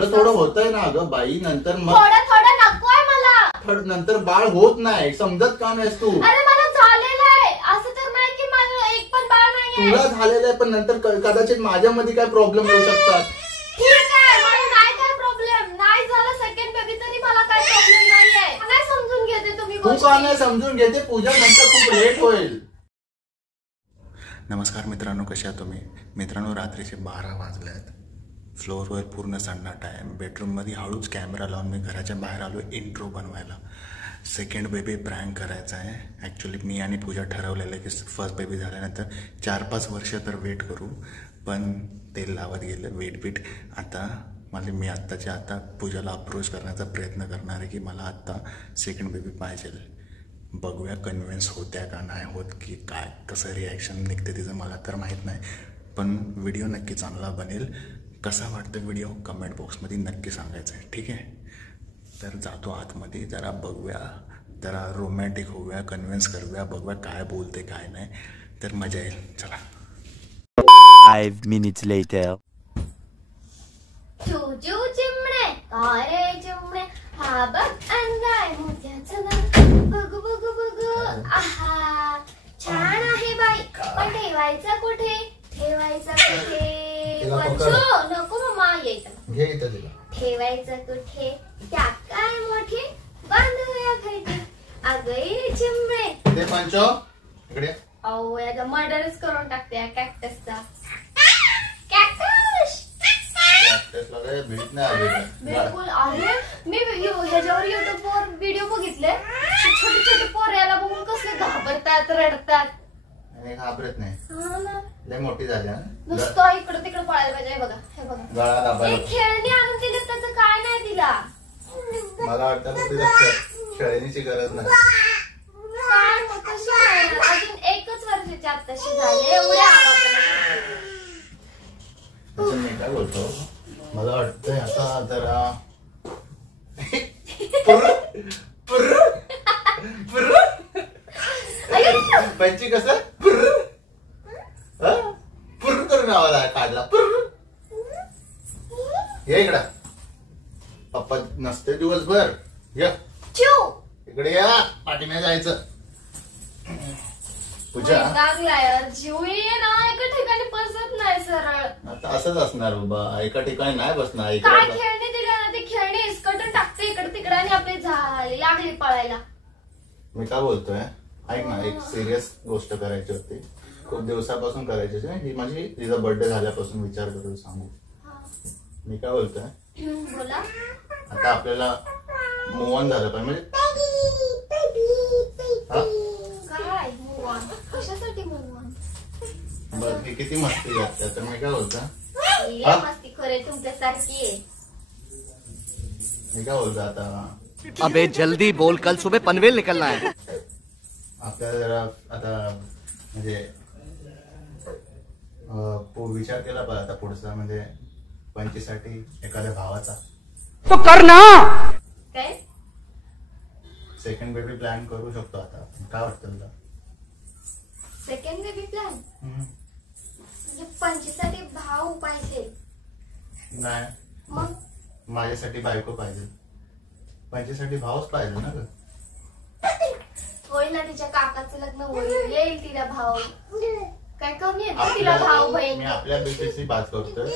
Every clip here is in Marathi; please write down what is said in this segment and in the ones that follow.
थोडं थोडं होतंय ना अगं बाई, नंतर मग थोडं थोडं नकोय मला. नंतर बाळ होत नाही, समजत का नाहीस तू? अरे मला झालेलं आहे, असं तर नाही की माझं एक पण बाळ नाहीये. तुला झालेलं आहे, पण नंतर कदाचित माझ्यामध्ये काय प्रॉब्लेम येऊ शकतात. ठीक आहे, मला नाही काय प्रॉब्लेम, नाही झालं सेकंड बेबी तरी मला काय प्रॉब्लेम नाहीये. काय समजून घेते तुम्ही तू का नाही समजून घेते? पूजा नंतर खूप लेट होईल. नमस्कार मित्रांनो, कशा आहात तुम्ही? मित्रांनो, रात्रीचे 12 वाजले आहेत. फ्लोअरवर पूर्ण सन्नाटा आहे. बेडरूममध्ये हळूच कॅमेरा लावून मी घराच्या बाहेर आलो इंट्रो बनवायला. सेकंड बेबी प्रँक करायचा आहे. ॲक्च्युली मी आणि पूजा ठरवलेलं आहे की फर्स्ट बेबी झाल्यानंतर 4-5 वर्ष तर वेट करू, पण तेल लावत गेलं वेट. आता मी आत्ताच्या आता पूजाला अप्रोच करण्याचा प्रयत्न करणार आहे की मला आत्ता सेकंड बेबी पाहिजे. बघूया कन्व्हिन्स होत्या का नाही होत, की काय कसं रिॲक्शन निघते तिचं मला तर माहीत नाही. पण व्हिडिओ नक्की चांगला बनेल. कसा वाटतं व्हिडिओ कमेंट बॉक्समध्ये नक्की सांगायचं आहे, ठीक आहे? तर जातो आतमध्ये, जरा बघूया, जरा रोमॅन्टिक होऊया, कन्व्हिन्स करूया, बघूया काय बोलते काय नाही, तर मजा येईल. चला. 5 minutes later. चूचू चिमणे तारे चिमणे हा बघ अंगाय मोत्याचं दार बघू बघू बघू आहा छान आहे बाई, पण ठेवायचा कुठे? पंचू नको मम्मा, यायचं घे इथं तिला. ठेवायचं कुठे? त्या काय मोठे बांधूया घरटे अगं चिमणे. ते पंचो इकडे. अहो याचा मर्डरच करून टाकते कॅक्टसचा. कॅक्टस भेट नाही आली. बिलकुल. अरे मी ह्याच्यावर युट्यूबवर व्हिडिओ बघितले, छोटे छोटे पोर याला बघून कसले घाबरतात, रडतात. घाबरत नाही, लय मोठी झाली. नुसतं इकडं तिकडं पळायला पाहिजे. बघा हे बघा, एक खेळणी आणून दिली, त्याचं काय नाही दिला. मला वाटतं तिला खेळणीची गरज नाही. काय मग कशी अजून 1च वर्षाची आत्ताशी झाली, एवढ्या मी काय बोलतो, मला वाटतंय आता जरा पंची कसं पुर करून आवाज काढला. हे इकडं पप्पा नसते दिवसभर. इकडे या, पाठीमागे जायचं. पूजा जीव ना एका ठिकाणी बसत नाही सरळ. आता असंच असणार बाबा, एका ठिकाणी नाही बसणार. काय खेळणी दिल्या ना, ते खेळणी इसकटून टाकते इकडे तिकडे आणि आपली झाली लागली पळायला. मी काय बोलतोय, ऐक ना, एक सिरियस गोष्ट करायची होती, खूप दिवसापासून करायची होती. ही माझी तिचा बर्थडे झाल्यापासून विचार करून सांगू. मी काय बोलतोय, बोला. आता आपल्याला मूव ऑन झालं पाहिजे. म्हणजे काय मूव ऑन? कशासाठी मूव ऑन? बघ ही किती मस्ती करते. तर मी काय बोलतो, मस्ती खरे तुमच्यासारखी आहे. मी काय बोलतो आता, अबे जल्दी बोल, कल सुबह पनवेल निकलना है. आपल्याला जरा आता म्हणजे विचार केला पाहिजे आता पुढचा, म्हणजे पंचीसाठी एखाद्या भावाचा तो करना. काय सेकंड बेबी प्लॅन करू शकतो आता. काय वाटतं तुला? सेकंड बेबी प्लॅन म्हणजे पंचीसाठी भाऊ पाहिजे? नाही, मग माझ्यासाठी बायको पाहिजे. पंचीसाठी भाऊच पाहिजे ना ग. होईल ना, तिच्या काकाचं लग्न होईल, येईल तिला भाऊ. काय कमी आहे तिला भाऊ बहीण? मी आपल्या बेबीची बात करतोय.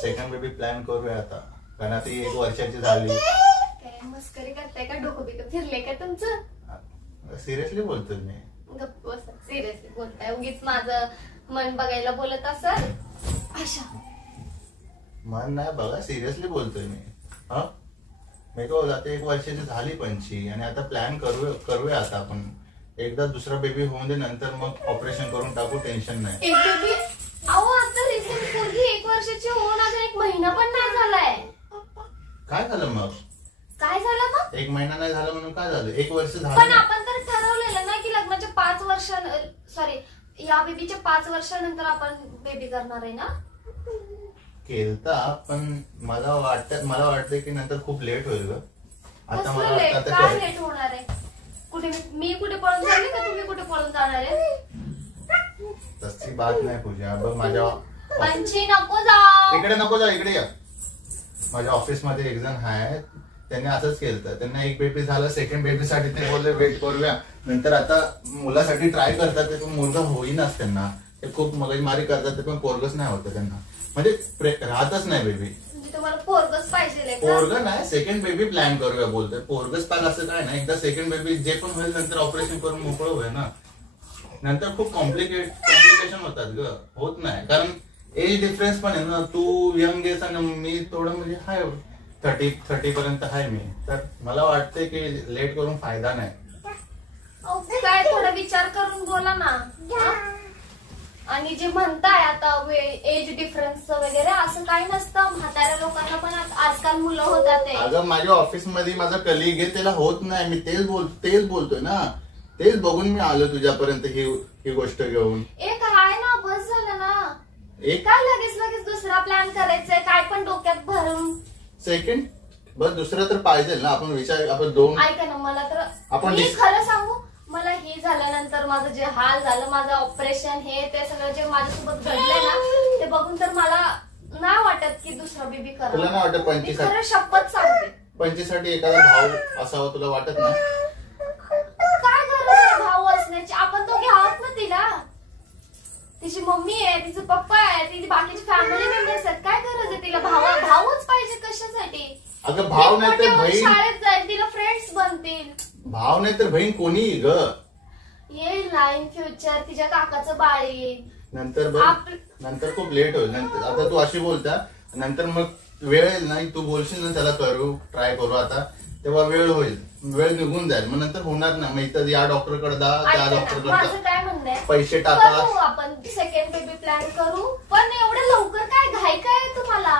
सेकंड बेबी प्लॅन करूया आता, कारण आता 1 वर्षाची झाली. काय मस्करी करताय का? डोकं बिकं फिरले का तुमचं? सिरियसली बोलतोय मी. गप्प बसा, सिरियसली बोलताय. उगीच माझं मन बघायला बोलत असेल. अशा मन नाही बघा, सिरियसली बोलतोय मी. हा मी काय आता 1 वर्षाची झाली पंची, आणि आता प्लॅन करूया आता आपण. एकदा दुसरा बेबी होऊन दे, नंतर मग ऑपरेशन करून टाकू, टेन्शन नाही. एक बेबी? अहो आता रिसेंट पोरगी 1 वर्षाची होऊन अजून 1 महिना पण नाही झालाय. काय झालं मग? काय झालं मग? 1 महिना नाही झालं म्हणून काय झालं? 1 वर्ष पण झालं. आपण तर ठरवलेलं ना की लग्नाच्या 5 वर्ष सॉरी या बेबीच्या 5 वर्षानंतर आपण बेबी करणार आहे ना. केलता, पण मला वाटतंय की नंतर खूप लेट होईल ग. आता मला काय वाटतं लेट होणार आहे? कुठे मी कुठे पळून जाणार का तुम्ही कुठे पळून जाणार आहे? तशी बात नाही पूजा. बघ माझ्या पंची नको जाऊ. इकडे नको जा, इकडे या. माझ्या ऑफिसमध्ये एक जण आहे, त्यांनी असंच केलं. त्यांना एक बेबी झालं, सेकंड बेबीसाठी ते बोलले वेट करूया. नंतर आता मुलासाठी ट्राय करतात, ते पण मुलगा होईनाच त्यांना. ते खूप मगजमारी करतात, ते पण पोरगच नाही होतं त्यांना, म्हणजे राहतच नाही बेबी. म्हणजे तुम्हाला पोरगच पाहिजे? पोरग नाही, सेकंड बेबी प्लॅन करूया बोलतोय. पोरगच पाहिजे असं काय नाही, एकदा सेकंड बेबी जे पण होईल नंतर ऑपरेशन करून मोकळं होईल ना. नंतर खूप कॉम्प्लिकेशन होतात ग, होत नाही. कारण एज डिफरन्स पण आहे ना, तू यंग आहेस आणि मी थोडं म्हणजे हाय 30 पर्यंत आहे मी. तर मला वाटतंय की लेट करून फायदा नाही. काय थोडा विचार करून बोला ना. आणि जे म्हणताय आता एज डिफरन्स वगैरे असं काही नसतं. म्हाताऱ्या लोकांना पण आजकाल मुलं होतात. अगं माझ्या ऑफिसमध्ये माझा कलिग आहे, त्याला होत नाही. मी तेच बोलतोय ना, तेच बघून मी आलो तुझ्यापर्यंत ही गोष्ट घेऊन. एक आहे ना, बस झालं ना. एक काय लगेच दुसरा प्लॅन करायचंय? काय पण डोक्यात भरून. सेकंड बस दुसरं तर पाहिजे ना. आपण दोन. ऐका ना, मला तर आपण मी खरं सांगू, मला हे झाल्यानंतर माझं जे हाल झालं, माझं ऑपरेशन, हे ते सगळं जे माझ्यासोबत घडलंय ना, ते बघून तर मला नाही वाटत की दुसरा बेबी करा. तुला नाही वाटत 25 खरं शपथ सांगते, 25 साठी एखादा भाऊ असावा, तुला वाटत नाही? काय गरज आहे भाऊ असण्याची? आपण तो घ्यावत ना तिला. तिची मम्मी आहे, तिचं पप्पा आहे, तिची बाकीची फॅमिली मेंबर्स आहेत. काय गरज आहे तिला भाऊच पाहिजे कशासाठी? अगं भाव नाही तर बहीण, शाळेत जाईल, तिला फ्रेंड्स बनतील. भाव नाही तर बहीण कोणी ग येईल ना इन फ्युचर, तिच्या काकाचं बाळ येईल. नंतर खूप लेट होईल. नंतर आता तू अशी बोलता, नंतर मग वेळ येईल ना, तू बोलशील ना त्याला ट्राय करू आता, तेव्हा वेळ होईल, वेळ निघून जाईल. मग नंतर होणार ना. मग इथं या डॉक्टरकडे जा, त्या डॉक्टरकडे माझं काय म्हणणं आहे, पैसे टाका, आपण सेकंड बेबी प्लॅन करू. पण एवढं लवकर काय घाई काय तुम्हाला?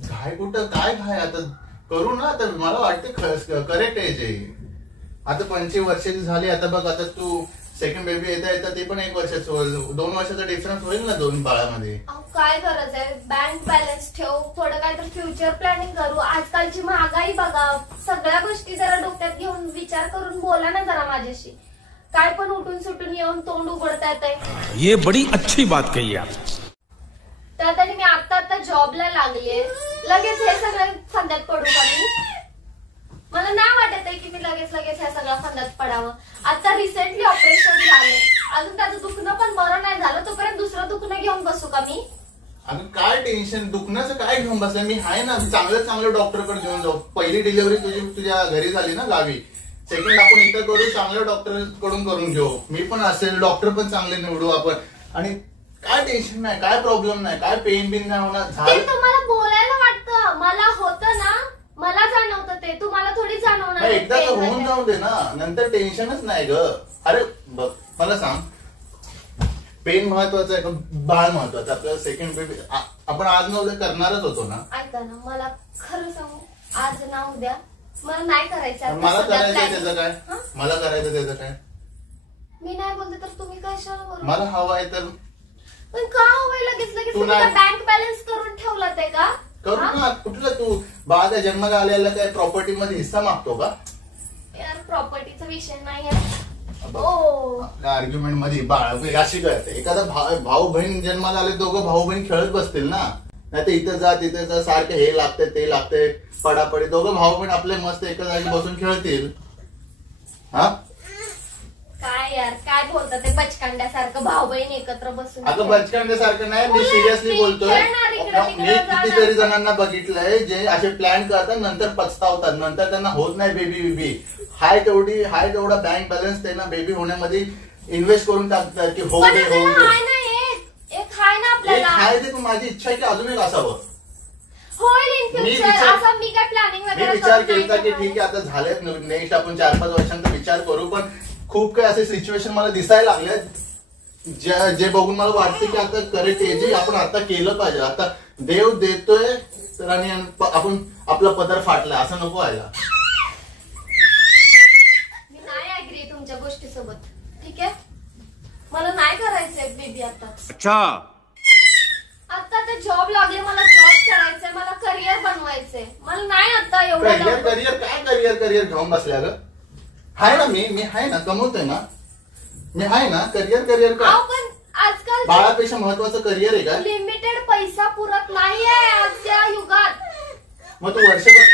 घाय कुठं, काय घाय? आता करू ना. आता मला वाटतं करेक्ट एज आहे. आता 25 वर्षाची झाली. आता बघ, आता तू सेकंड बेबी येता ते पण 1 वर्षाचं होईल, 2 वर्षाचा डिफरन्स होईल ना 2 बाळामध्ये. काय गरज आहे? बँक बॅलन्स ठेव, थोडं काय तर फ्युचर प्लॅनिंग करू. आजकालची महागाई बघा, सगळ्या गोष्टी जरा डोक्यात घेऊन विचार करून बोला ना जरा माझ्याशी. काय पण उठून सुटून येऊन तोंड उघडता येतंय. ये बड़ी अच्छी बात कही आप. त्यात आणि मी आता जॉबला लागलीये, लगेच हे सगळं फंद्यात पडू का मी? मला नाही वाटत आहे की मी लगेच ह्या सगळ्या फंद्यात पडावं. आता रिसेंटली ऑपरेशन झालं, अजून त्याचं दुखणं पण बरं नाही झालं, तोपर्यंत दुसरं दुखणं घेऊन बसू का मी? अगं काय टेन्शन, दुखण्याचं काय घेऊन बसलं? मी आहे ना, चांगलं डॉक्टरकडे घेऊन जाऊ. पहिली डिलिव्हरी तुझ्या घरी झाली ना गावी, सेकंड आपण इथं करू, चांगल्या डॉक्टर कडून करून घेऊ. मी पण असेल, डॉक्टर पण चांगले निवडू आपण. आणि काय टेन्शन नाही, काय प्रॉब्लेम नाही, काय पेन बिन नाही होणार. ते तुम्हाला बोलायला वाटतं, मला होतं ना, मला जाणवतं ते, तुम्हाला थोडी जाणवणार. एकदा तर होऊन जाऊ दे ना, नंतर टेन्शनच नाही ग. अरे बघ, मला सांग, पेन महत्वाचं आहे का बाळ महत्वाचं? आपल्याला सेकंड बेबी आपण आज ना उद्या करणारच होतो ना. ऐका ना, मला खरं सांगू, आज ना उद्या मला नाही करायचं. मला करायचं त्याचं काय? मला करायचं त्याचं काय? मी नाही बोलते तर तुम्ही कशाला बोलू? मला हवं आहे तर. पण का हवंय लगेच बँक बॅलन्स करून ठेवलं ते का? करू ना. कुठलं तू बाळाच्या जन्माला आलेला काय प्रॉपर्टी मध्ये हिस्सा मागतो का? यार प्रॉपर्टीचा विषय नाही आहे. आर्ग्युमेंट मध्ये बाळ अशी करते. एखादा भाऊ बहीण जन्माला आले, दोघं भाऊ बहीण खेळत बसतील ना. नाही तर इथं जा तिथे जा, सारखे हे लागते ते लागते, पडापडी. दोघं भाऊ बहीण आपले मस्त एका जागी बसून खेळतील. हा काय यार, काय बोलतात ते बचकांड्यासारखं, भाऊ बहीण एकत्र बसून? अगं बचकांड्यासारखं नाही, मी सिरियसली बोलतोय. मी कितीतरी जणांना बघितलंय जे असे प्लॅन करतात, नंतर पछतावतात, नंतर त्यांना होत नाही बेबी. हाय तेवढा बँक बॅलन्स त्यांना बेबी होण्यामध्ये इन्व्हेस्ट करून टाकतात की हो दे. एक हाय ना आपल्याला, हाय ते माझी इच्छा आहे की अजून एक असावं. मी विचार केला की ठीक आहे आता झालेत, नेक्स्ट आपण 4-5 वर्षांचा विचार करू. पण खूप काही असे सिच्युएशन मला दिसायला लागले जे बघून मला वाटतं की आता करेक्ट एज आपण आता केलं पाहिजे. आता देव देतोय तर आणि आपण आपला पदर फाटला असं नको व्हायला. मी नाही ऍग्री तुमच्या गोष्टीसोबत, ठीक आहे? मला नाही करायचंय बेबी आता. अच्छा, आता तर जॉब लागले, मला जॉब करायचंय, मला करिअर बनवायचंय. मला नाही आता एवढं करिअर घेऊन बसल्या ग. हाय ना, मी हाय ना, कमवतोय ना मी, हाय ना. करिअर का? पण आजकाल बाळापेक्षा महत्वाचं करिअर आहे का? लिमिटेड पैसा पुरत नाहीये आजच्या युगात. मग तू वर्षभर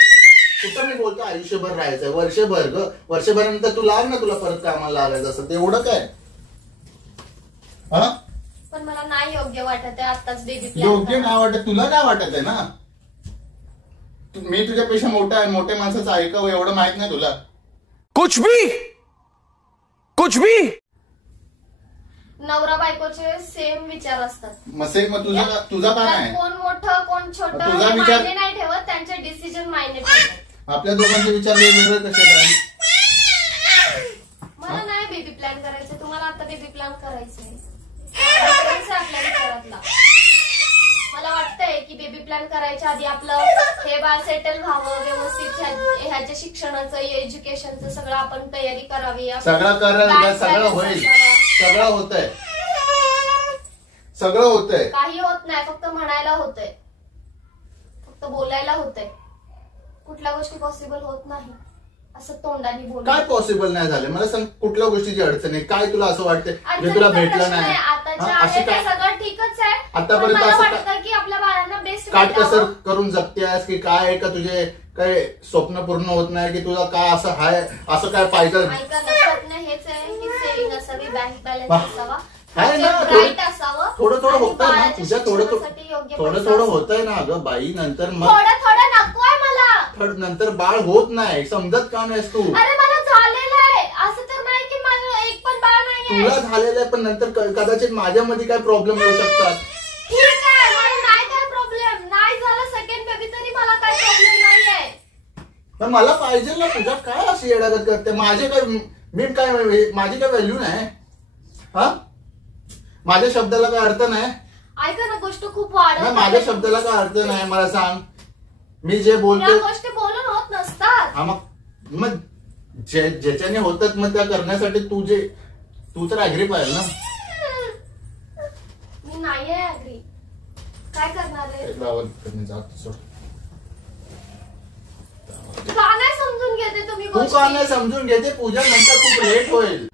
कुठं मी बोलतो आयुष्यभर राहायचंय, वर्षभर ग, वर्षभरानंतर तू लाग ना, तुला परत कामाला लागायचं असं तेवढं काय. हा पण मला नाही योग्य वाटत आहे आताच बेबी प्लॅन. योग्य नाही वाटत, तुला काय वाटत आहे ना. मी तुझ्यापेक्षा मोठा आहे, मोठ्या माणसाचं ऐकावं एवढं माहित नाही तुला. कुछ भी नवरा बायकोचे सेम विचार असतात. मग तुझा का नाही. कोण मोठं कोण छोटं तुझा विचार मायने नाही ठेवत, त्यांचे डिसिजन मायने ठेवतात. आपल्या दोघांचे विचार वेगवेगळे कसे काय. मला नाही बेबी प्लॅन करायचं, तुम्हाला आता बेबी प्लॅन करायचंय आपल्या विचारातला. मला वाटतंय की बेबी प्लॅन करायच्या आधी आपलं हे बाळ सेटल व्हावं व्यवस्थित, ह्याच्या शिक्षणाचं एज्युकेशनचं सगळं आपण तयारी करावी. सगळं होईल, सगळं होतंय, सगळं होतंय. काही होत नाही, फक्त म्हणायला होतंय, फक्त बोलायला होतंय. कुठल्या गोष्टी पॉसिबल होत नाही असं तोंडाने बोल. काय पॉसिबल नाही झालं मला सांग. कुठल्या गोष्टीची अडचण आहे, काय तुला असं वाटतंय जे तुला भेटलं नाही. असे काय सगळं ठीकच आहे. आतापर्यंत मला असं वाटतं की आपल्या बाळांना बेस्ट काटकसर करून जगतेस की काय आहे का, तुझे काय स्वप्न पूर्ण होत नाही की तुला काय असं हाय, असं काय पाहिजे. ऐका ना, स्वप्न हेच आहे की सेव्हिंग असावी, बँक बॅलन्स असावा, आहे ना, ब्राईट असावं. थोडं थोडं होतंय ना तुझ्या, थोडं थोडं होत होतंय ना अगं बाई. नंतर मग थोडं नकोय मला. नंतर बाळ होत नाही, समजत का नाहीस तू. अरे मला झालेलं आहे, असं तर नाही की माझं एक पण बाळ नाहीये. तुला झालेलं आहे पण नंतर कदाचित माझ्यामध्ये काय प्रॉब्लेम येऊ शकतात. ठीक आहे, मला नाही काय प्रॉब्लेम. नाही झालं सेकंड बेबी तरी मला काय प्रॉब्लेम नाहीये. पण मला पाहिजे ना, तुझ्या काय अशी येडागत करते. माझी काय व्हॅल्यू नाही. हा माझ्या शब्दाला काय अर्थ नाही. ऐका ना, गोष्ट खूप वाढत. माझ्या शब्दाला काय अर्थ नाही मला सांग. मी जे बोलतो गोष्टी बोलून होत नसतात. हा मग ज्याच्याने होतात मग त्या करण्यासाठी तू तर अग्री पाहिजे ना. मी नाहीये अग्री. काय करणार आहे. का नाही समजून घेते तुम्ही तू का नाही समजून घेते. पूजा नंतर खूप लेट होईल.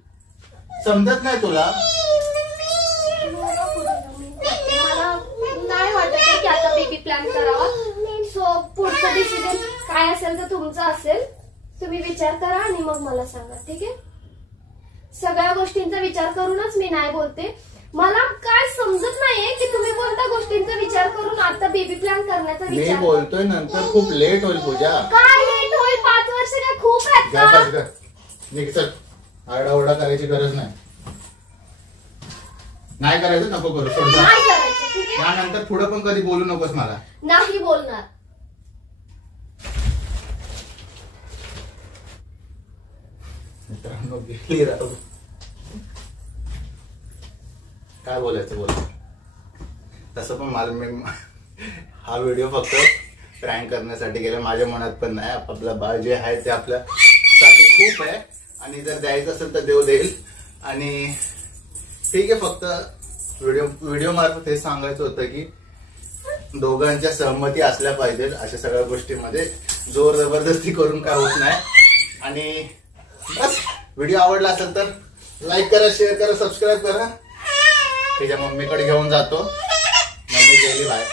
समजत नाही तुला. मला नाही वाटत की आता बेबी प्लॅन करावा. सो पुढचं डिसिजन काय असेल तर तुमचं असेल. तुम्ही विचार करा आणि मग मला सांगा, ठीक आहे. सगळ्या गोष्टींचा विचार करूनच मी नाही बोलते. मला काय समजत नाहीये की तुम्ही कोणत्या गोष्टींचा विचार करून आता बेबी प्लॅन करण्याचा विचार. मी बोलतोय नंतर खूप लेट होईल पूजा. काय लेट होईल. 5 वर्ष काय खूप आहेत का. निघ चल. आरडाओरडा करायची गरज नाही. नाही करायचं, नको करू, सोड. नाही करायचं, ठीक आहे. त्यानंतर पुढे पण कधी बोलू नकोस मला. नाही बोलणार. मित्रांनो गेली राहू. काय बोलायचं बोल. तसं पण मला हा व्हिडिओ फक्त प्रँक करण्यासाठी गेला. माझ्या मनात पण नाही. आपलं बाळ जे आहे ते आपल्यासाठी खूप आहे आणि जर द्यायचं असेल तर देव देईल. आणि ठीक आहे, फक्त व्हिडिओ मार्फत हे सांगायचं होतं की दोघांच्या सहमती असल्या पाहिजे अशा सगळ्या गोष्टीमध्ये. जोर जबरदस्ती करून काय होत नाही. आणि बस, व्हिडिओ आवडला असेल तर लाईक करा, शेअर करा, सबस्क्राईब करा. त्याच्या मम्मीकडे घेऊन जातो. मम्मी गेली बाहेर.